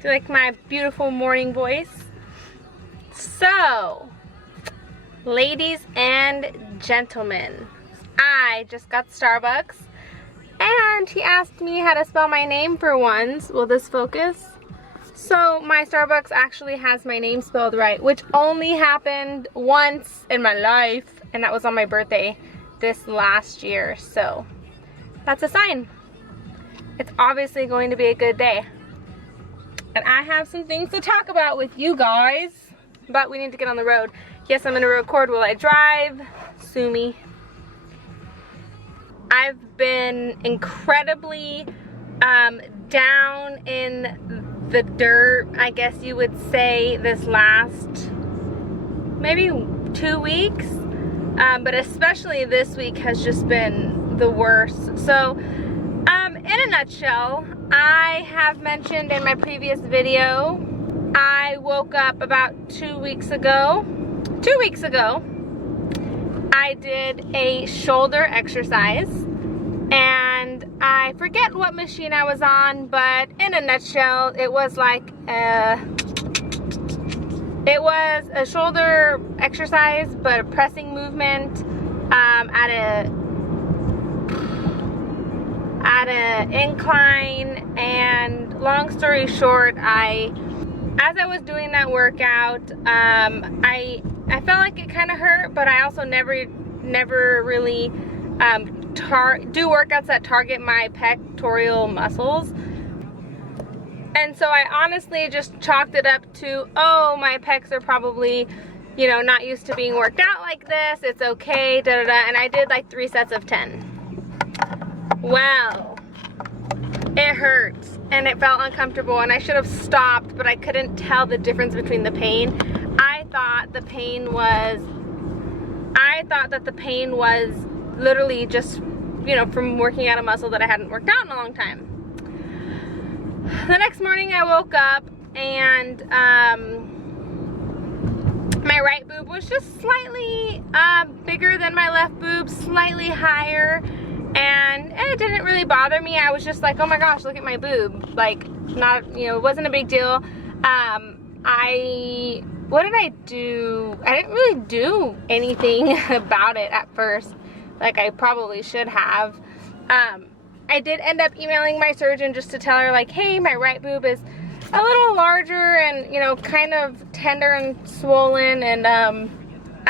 Do you like my beautiful morning voice? So, ladies and gentlemen, I just got Starbucks and he asked me how to spell my name for once. Will this focus? So my Starbucks actually has my name spelled right, which only happened once in my life, and that was on my birthday this last year. So that's a sign. It's obviously going to be a good day. And I have some things to talk about with you guys, but we need to get on the road. Yes, I'm gonna record while I drive. Sue me. I've been incredibly down in the dirt, I guess you would say, this last maybe 2 weeks, but especially this week has just been the worst. So in a nutshell, I have mentioned in my previous video, I woke up about 2 weeks ago. 2 weeks ago, I did a shoulder exercise, and I forget what machine I was on, but in a nutshell, it was like a shoulder exercise, but a pressing movement at an incline. And long story short, as I was doing that workout, I felt like it kind of hurt, but I also never really do workouts that target my pectoral muscles. And so I honestly just chalked it up to, oh, my pecs are probably, you know, not used to being worked out like this. It's okay, da da da. And I did like 3 sets of 10. Well, it hurt and it felt uncomfortable, and I should have stopped, but I couldn't tell the difference between the pain. I thought that the pain was literally just, you know, from working out a muscle that I hadn't worked out in a long time. The next morning I woke up and my right boob was just slightly bigger than my left boob, slightly higher, and it didn't really bother me. I was just like, oh my gosh, look at my boob. Like, not, you know, it wasn't a big deal. What did I do? I didn't really do anything about it at first, like I probably should have. I did end up emailing my surgeon just to tell her, like, hey, my right boob is a little larger and, you know, kind of tender and swollen, and I'm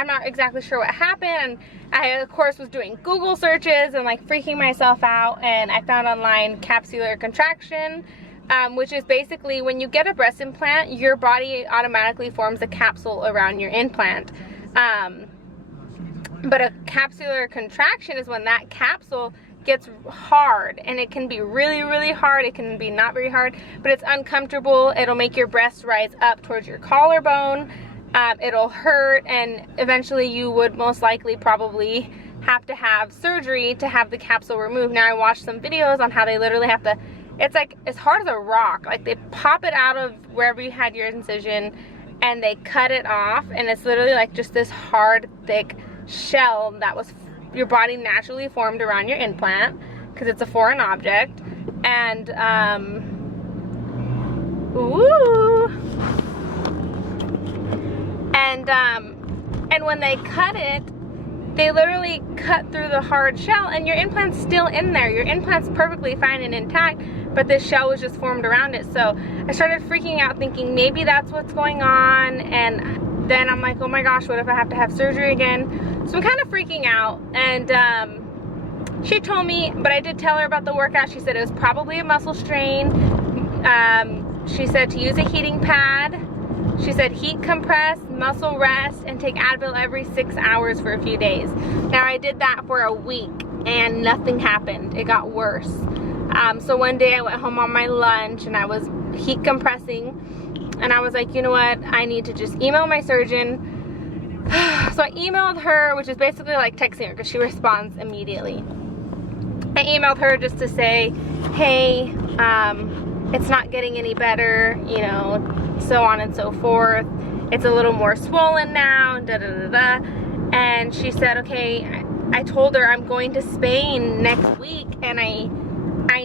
not exactly sure what happened. And I, of course, was doing Google searches and like freaking myself out, and I found online Capsular Contraction, which is basically when you get a breast implant, your body automatically forms a capsule around your implant. But a capsular contraction is when that capsule gets hard, and it can be really, really hard. It can be not very hard, but it's uncomfortable. It'll make your breast rise up towards your collarbone. It'll hurt, and eventually you would most likely probably have to have surgery to have the capsule removed. Now, I watched some videos on how they literally have to, it's like as hard as a rock. Like, they pop it out of wherever you had your incision and they cut it off, and it's literally like just this hard, thick shell that was your body naturally formed around your implant, because it's a foreign object. And and when they cut it, they literally cut through the hard shell, and your implant's still in there. Your implant's perfectly fine and intact, but this shell was just formed around it. So I started freaking out, thinking maybe that's what's going on. And then I'm like, oh my gosh, what if I have to have surgery again? So I'm kind of freaking out. And she told me, but I did tell her about the workout. She said it was probably a muscle strain. She said to use a heating pad. She said heat compress, muscle rest, and take Advil every 6 hours for a few days. Now, I did that for a week and nothing happened. It got worse. So one day I went home on my lunch and I was heat compressing, and I was like, you know what, I need to just email my surgeon. So I emailed her, which is basically like texting her because she responds immediately. I emailed her just to say, hey, it's not getting any better, you know, so on and so forth. It's a little more swollen now, da da da da. And she said, okay. I told her I'm going to Spain next week, and I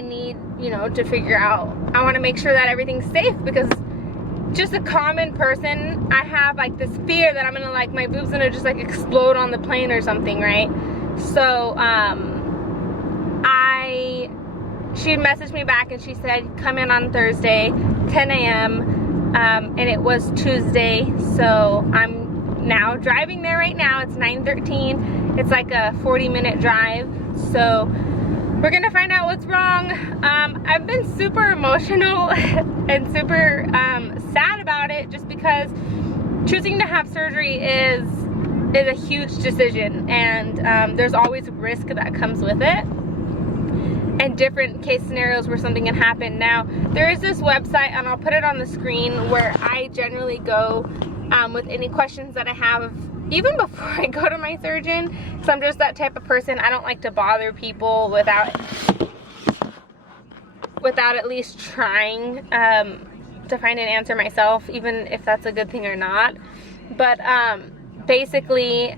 need, you know, to figure out, I want to make sure that everything's safe, because just a common person, I have like this fear that I'm gonna, like, my boob's gonna just like explode on the plane or something, right? So she messaged me back and she said, come in on Thursday, 10 a.m. And it was Tuesday, so I'm now driving there right now. It's 9:13. It's like a 40-minute drive, so we're gonna find out what's wrong. I've been super emotional and super sad about it, just because choosing to have surgery is a huge decision, and there's always risk that comes with it, and different case scenarios where something can happen. Now, there is this website, and I'll put it on the screen, where I generally go with any questions that I have, even before I go to my surgeon, because I'm just that type of person. I don't like to bother people without at least trying to find an answer myself, even if that's a good thing or not. But basically,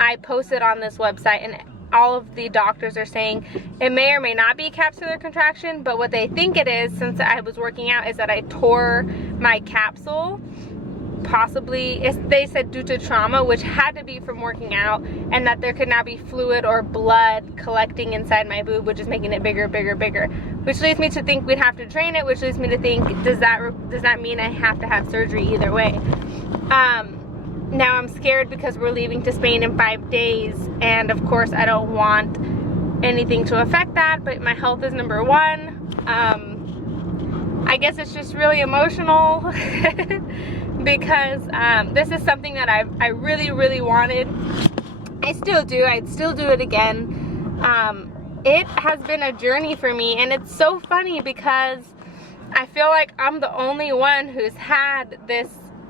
I posted on this website, and all of the doctors are saying it may or may not be capsular contraction, but what they think it is, since I was working out, is that I tore my capsule. Possibly, they said due to trauma, which had to be from working out, and that there could now be fluid or blood collecting inside my boob, which is making it bigger, bigger, bigger, which leads me to think we'd have to drain it, which leads me to think, does that mean I have to have surgery either way? Now I'm scared because we're leaving to Spain in 5 days, and of course I don't want anything to affect that, but my health is number one. I guess it's just really emotional because this is something that I really, really wanted. I still do. I'd still do it again. It has been a journey for me, and it's so funny because I feel like I'm the only one who's had this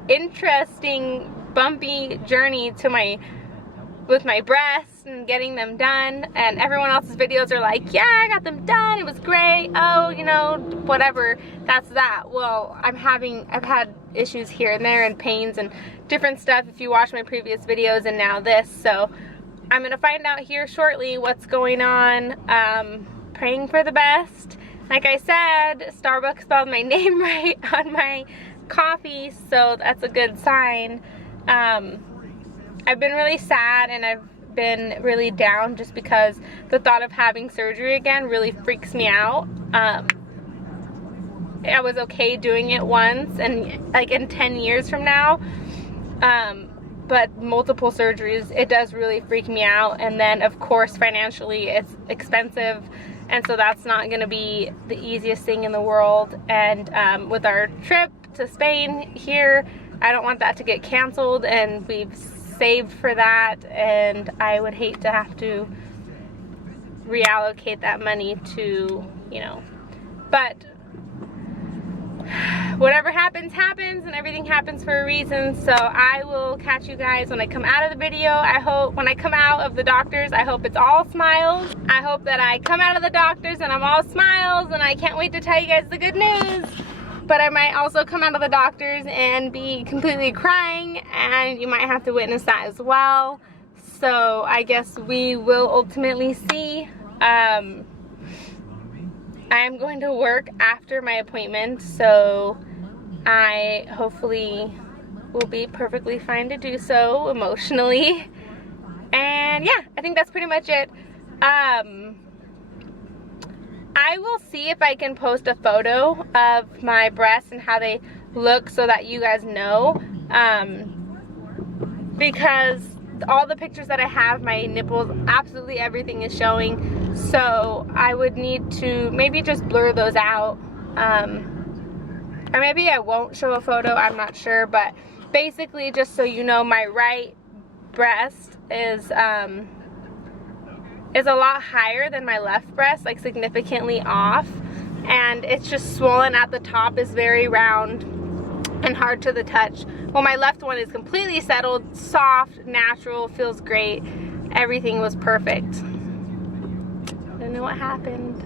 interesting, bumpy journey with my breasts and getting them done, and everyone else's videos are like, yeah, I got them done, it was great, oh, you know, whatever, that's that. Well, I've had issues here and there, and pains and different stuff if you watch my previous videos, and now this. So I'm gonna find out here shortly what's going on. Praying for the best. Like I said, Starbucks spelled my name right on my coffee, so that's a good sign. I've been really sad, and I've been really down, just because the thought of having surgery again really freaks me out. I was okay doing it once, and like in 10 years from now, but multiple surgeries, it does really freak me out. And then of course financially it's expensive, and so that's not going to be the easiest thing in the world. And with our trip to Spain here, I don't want that to get canceled, and we've saved for that, and I would hate to have to reallocate that money to, you know, but whatever happens, happens, and everything happens for a reason. So I will catch you guys when I come out of the video. I hope when I come out of the doctors, I hope it's all smiles. I hope that I come out of the doctors and I'm all smiles, and I can't wait to tell you guys the good news. But I might also come out of the doctors and be completely crying, and you might have to witness that as well. So I guess we will ultimately see. I am going to work after my appointment, so I hopefully will be perfectly fine to do so emotionally. And yeah, I think that's pretty much it. I will see if I can post a photo of my breasts and how they look, so that you guys know, because all the pictures that I have, my nipples, absolutely everything is showing, so I would need to maybe just blur those out, or maybe I won't show a photo, I'm not sure. But basically, just so you know, my right breast is a lot higher than my left breast, like significantly off, and it's just swollen at the top, is very round and hard to the touch. Well, my left one is completely settled, soft, natural, feels great. Everything was perfect. I don't know what happened.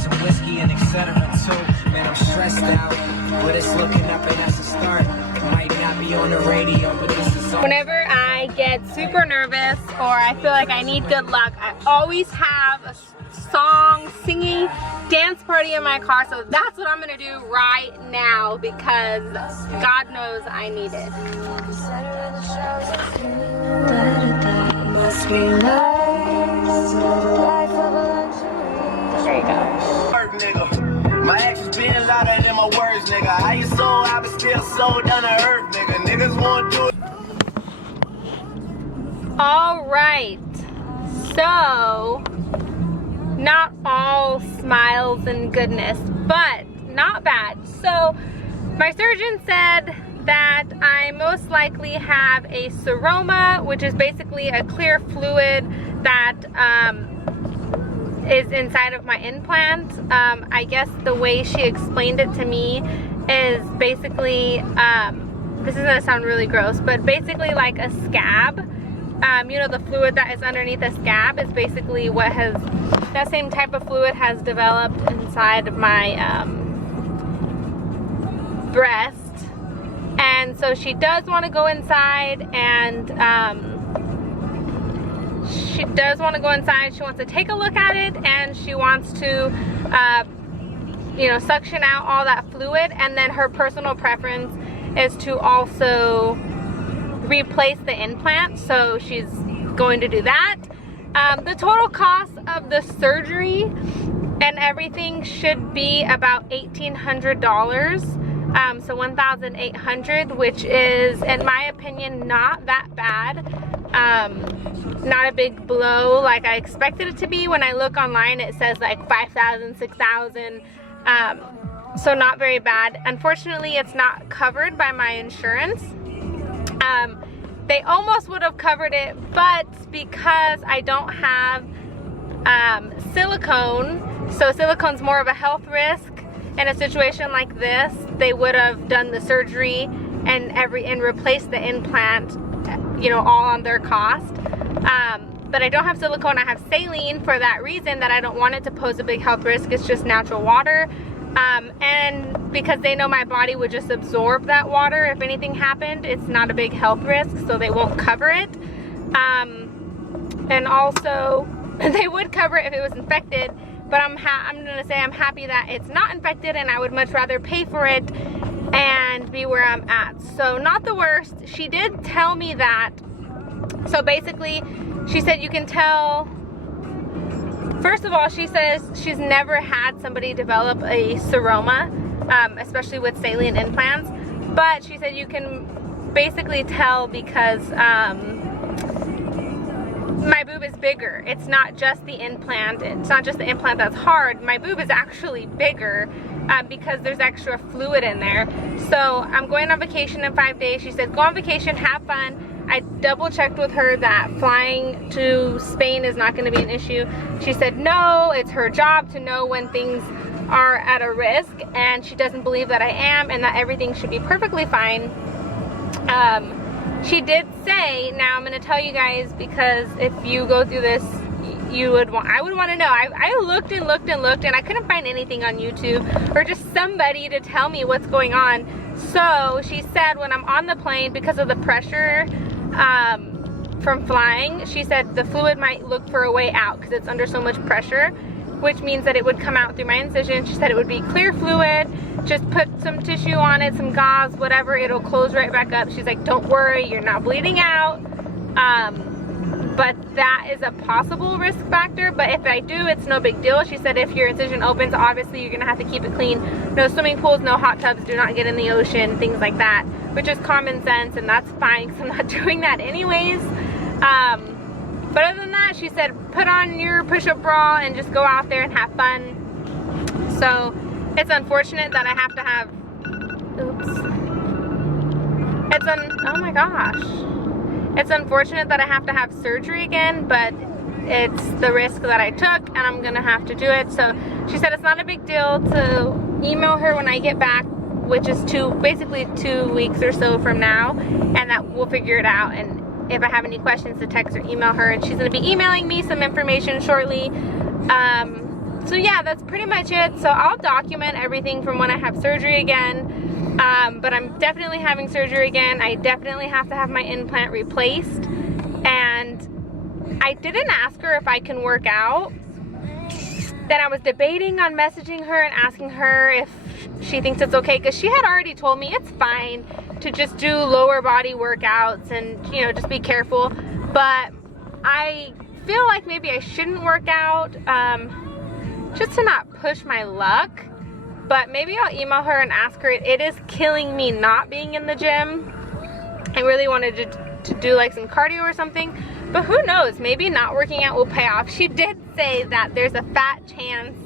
Some whiskey and etc. too. Man, I'm stressed out, but it's looking up, and that's a start. Might not be on the radio, but this is all. Whenever I get super nervous or I feel like I need good luck, I always have a song, singing, dance party in my car. So that's what I'm gonna do right now because God knows I need it. There you go. My actions being louder than my words, nigga. How you sold, I been still sold down to earth, nigga. Niggas won't do it. All right, so not all smiles and goodness, but not bad. So my surgeon said that I most likely have a seroma, which is basically a clear fluid that is inside of my implant. I guess the way she explained it to me is basically, this is gonna sound really gross, but basically like a scab. You know, the fluid that is underneath the scab is basically what has, that same type of fluid has developed inside of my breast. And so she does want to go inside, and she does want to go inside. She wants to take a look at it, and she wants to, you know, suction out all that fluid. And then her personal preference is to also replace the implant, so she's going to do that. The total cost of the surgery and everything should be about $1,800, so $1,800, which is, in my opinion, not that bad. Not a big blow like I expected it to be. When I look online, it says like 5,000, 6,000, so not very bad. Unfortunately, it's not covered by my insurance. They almost would have covered it, but because I don't have silicone, so silicone's more of a health risk, in a situation like this, they would have done the surgery and replaced the implant, you know, all on their cost. But I don't have silicone, I have saline for that reason, that I don't want it to pose a big health risk. It's just natural water. And because they know my body would just absorb that water if anything happened, it's not a big health risk, so they won't cover it. And also, they would cover it if it was infected, but I'm gonna say I'm happy that it's not infected, and I would much rather pay for it and be where I'm at. So not the worst. She did tell me that, so basically, she said you can tell. First of all, she says she's never had somebody develop a seroma, especially with saline implants. But she said you can basically tell because my boob is bigger. It's not just the implant. It's not just the implant that's hard. My boob is actually bigger because there's extra fluid in there. So I'm going on vacation in 5 days. She said, go on vacation, have fun. I double checked with her that flying to Spain is not going to be an issue. She said no, it's her job to know when things are at a risk, and she doesn't believe that I am, and that everything should be perfectly fine. She did say, now I'm going to tell you guys, because if you go through this, I would want to know. I looked and looked and looked, and I couldn't find anything on YouTube or just somebody to tell me what's going on. So she said when I'm on the plane, because of the pressure from flying, she said the fluid might look for a way out because it's under so much pressure, which means that it would come out through my incision. She said it would be clear fluid, just put some tissue on it, some gauze, whatever, it'll close right back up. She's like, don't worry, you're not bleeding out. But that is a possible risk factor, but if I do, it's no big deal. She said if your incision opens, obviously you're gonna have to keep it clean. No swimming pools, no hot tubs, do not get in the ocean, things like that, which is common sense, and that's fine because I'm not doing that anyways. But other than that, she said put on your push-up bra and just go out there and have fun. So it's unfortunate that I have to have, oh my gosh. It's unfortunate that I have to have surgery again, but it's the risk that I took, and I'm gonna have to do it. So she said it's not a big deal to email her when I get back, which is basically 2 weeks or so from now, and that we'll figure it out. And if I have any questions, to text or email her, and she's gonna be emailing me some information shortly. So yeah, that's pretty much it. So I'll document everything from when I have surgery again. But I'm definitely having surgery again. I definitely have to have my implant replaced. And I didn't ask her if I can work out. then I was debating on messaging her and asking her if she thinks it's okay, because she had already told me it's fine to just do lower body workouts and, you know, just be careful. But I feel like maybe I shouldn't work out, just to not push my luck. But maybe I'll email her and ask her. It is killing me not being in the gym. I really wanted to do like some cardio or something, but who knows, maybe not working out will pay off. She did say that there's a fat chance,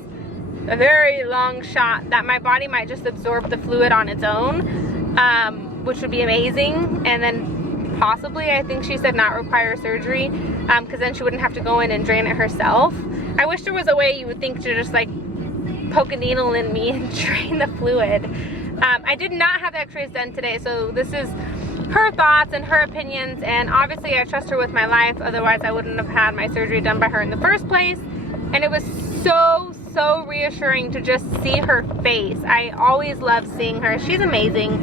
a very long shot, that my body might just absorb the fluid on its own, which would be amazing, and then possibly, I think she said, not require surgery, because then she wouldn't have to go in and drain it herself. I wish there was a way you would think to just like poke a needle in me and drain the fluid. I did not have x-rays done today, so this is her thoughts and her opinions, and obviously I trust her with my life, otherwise I wouldn't have had my surgery done by her in the first place. And it was so reassuring to just see her face. I always love seeing her. She's amazing,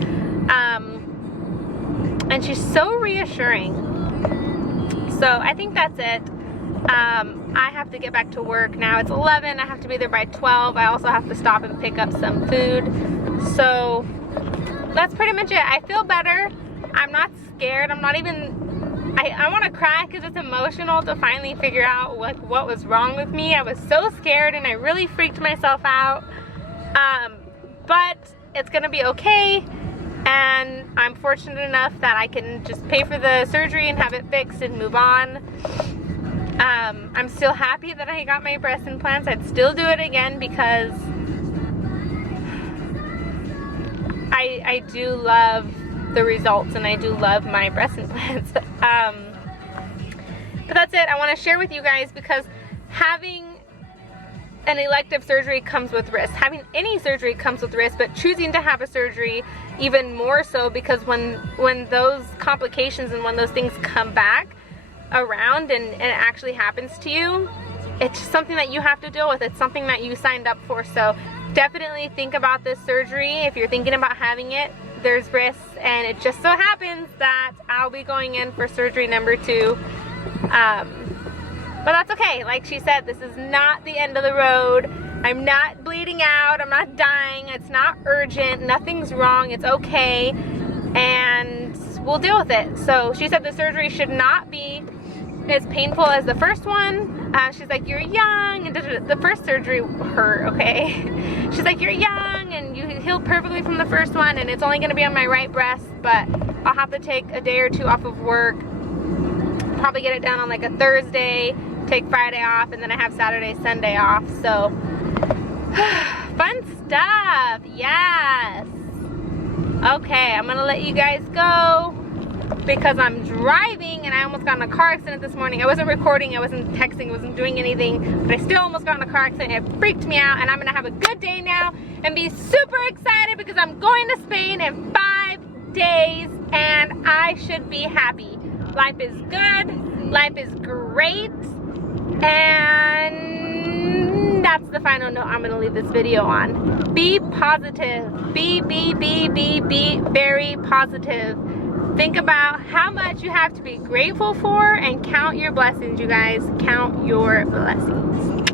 and she's so reassuring. So I think that's it. I have to get back to work now. It's 11, I have to be there by 12. I also have to stop and pick up some food. So that's pretty much it. I feel better. I'm not scared. I'm not even, I want to cry because it's emotional to finally figure out what was wrong with me. I was so scared and I really freaked myself out. But it's gonna be okay, and I'm fortunate enough that I can just pay for the surgery and have it fixed and move on. I'm still happy that I got my breast implants. I'd still do it again because I do love the results and I do love my breast implants. But that's it. I want to share with you guys because having an elective surgery comes with risk. Having any surgery comes with risk, but choosing to have a surgery even more so, because when those complications and when those things come back around and it actually happens to you, it's just something that you have to deal with. It's something that you signed up for. So definitely think about this surgery. If you're thinking about having it, there's risks, and it just so happens that I'll be going in for surgery number 2. But that's okay. Like she said, this is not the end of the road. I'm not bleeding out. I'm not dying. It's not urgent. Nothing's wrong. It's okay. And we'll deal with it. So she said the surgery should not be as painful as the first one. She's like, you're young, and the first surgery hurt, okay? She's like, you're young and you healed perfectly from the first one, and it's only gonna be on my right breast, but I'll have to take a day or 2 off of work, probably get it done on like a Thursday, take Friday off, and then I have Saturday, Sunday off. So fun stuff, yes. Okay, I'm gonna let you guys go because I'm driving and I almost got in a car accident this morning. I wasn't recording, I wasn't texting, I wasn't doing anything, but I still almost got in a car accident. It freaked me out, and I'm gonna have a good day now and be super excited because I'm going to Spain in 5 days and I should be happy. Life is good, life is great, and that's the final note I'm gonna leave this video on. Be positive, be very positive. Think about how much you have to be grateful for and count your blessings, you guys. Count your blessings.